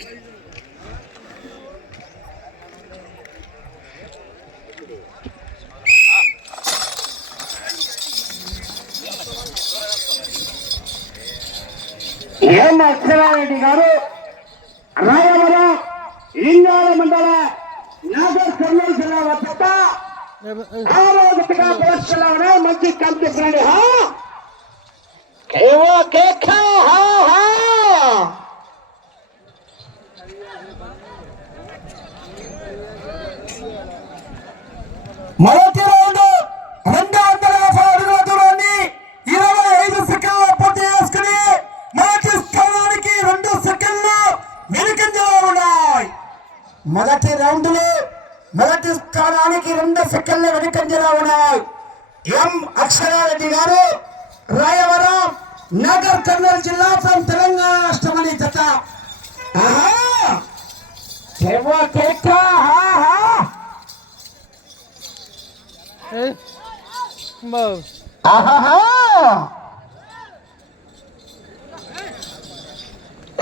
ఎం అక్షరారెడ్డి గారు రాయవరం ఇంగాల మండల నాగర్ కర్నూలు జిల్లా వద్ద మంచి కనిపిస్తున్నాడు. మొదటి రౌండ్ 250 అడుగుల దూరాన్ని 25 సెకండ్ల పూర్తి చేసుకుని మొదటి స్థానానికి 2 సెకండ్లు వెనుకంజలో ఉన్నాయి. మొదటి రౌండ్ లో మొదటి స్థానానికి 2 సెకండ్ల వెనుకంజలో ఉన్నాయి. ఎం అక్షరారెడ్డి గారు రాయవరం నగర్ కర్నూలు జిల్లా ఫ్రం తెలంగాణ రాష్ట్రమని జత.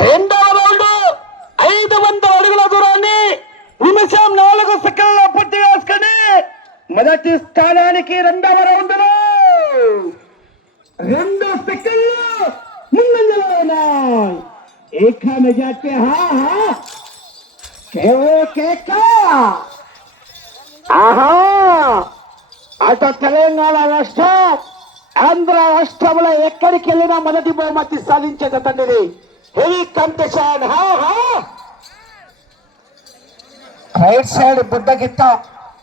రెండవ రౌండ్ 500 అడుగుల దూరాన్ని నిమిషం 4 సెకండ్ల పూర్తి చేసుకుని మొదటి స్థానానికి రెండవ రౌండ్ లో 2 సెకండ్లు ముందంజలో ఉన్నాయి. ఏక మెజార్టీ అటు తెలంగాణ రాష్ట్రం ఆంధ్ర రాష్ట్రంలో ఎక్కడికి వెళ్ళినా మొదటి బహుమతి సాధించేది తండ్రి. Heavy competition. Right side Buddha గిత్త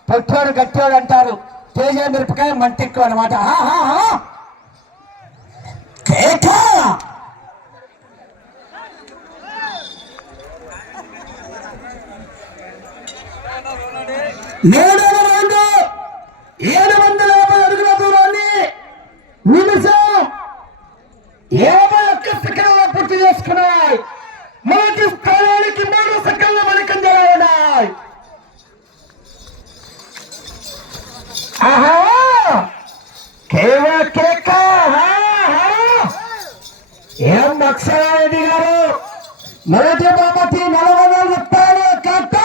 పొట్టోడు గట్టోడు అంటారు. తేజ మిరపకాయ మంటిక్కు అనమాట. మూడవ రౌండ్ 750 అడుగుల దూరాన్ని నిమిషం 51 సెకండ్ల పూర్తి చేసుకున్నాయి. మొదటి స్థానానికి 3 సెకండ్ల వెనుకంజలో ఉన్నాయి. ఎం అక్షరారెడ్డి గారు మొదటి బహుమతి 40,000 రూపాయలు కట్ట.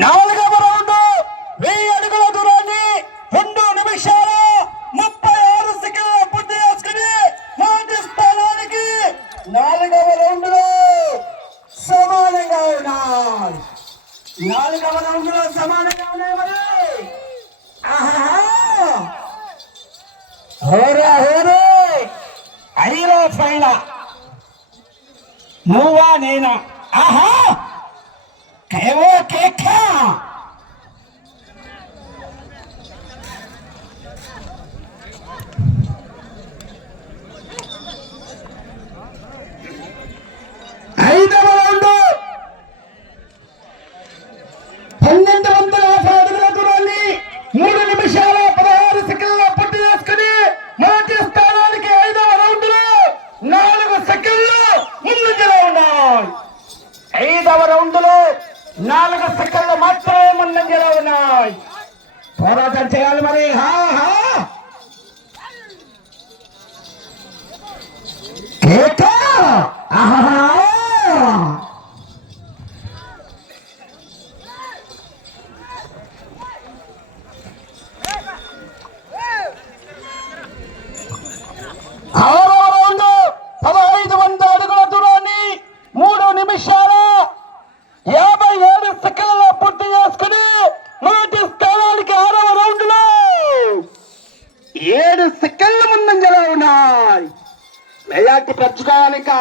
నాలుగవ రౌండ్ 1000 అడుగుల దూరాన్ని 2 నిమిషాల 36 సెకండ్ల పూర్తి చేసుకుని మొదటి స్థానానికి 4వ రౌండ్ లో సమానంగా ఉన్నాయి. 4వ రౌండ్ లో సమానంగా ఉన్నాయి. మరి అడిలో పైన నువ్వా నేనా? కేవో కేక ఐదవ రౌండ్ 1250 అడుగుల దూరాన్ని 3 నిమిషాల 16 సెకండ్ల పూర్తి చేసుకుని మొదటి స్థానానికి 5వ రౌండ్ లో 4 సెకండ్లు ముందంజలో ఉన్నాయి. 5వ రౌండ్ లో 4 సెకండ్లు మాత్రమే ముందంజలో ఉన్నాయి. పోరాటం చేయాలి మరి. ఆరవ రౌండ్ 1500 అడుగుల దూరాన్ని 3 నిమిషాల 57 సెకండ్ల పూర్తి చేసుకుని మొదటి స్థానానికి 6వ రౌండ్ లో 7 సెకండ్ల ముందంజలో ఉన్నాయి. మెజార్టీ పెంచుకోవాలి. ఇంకా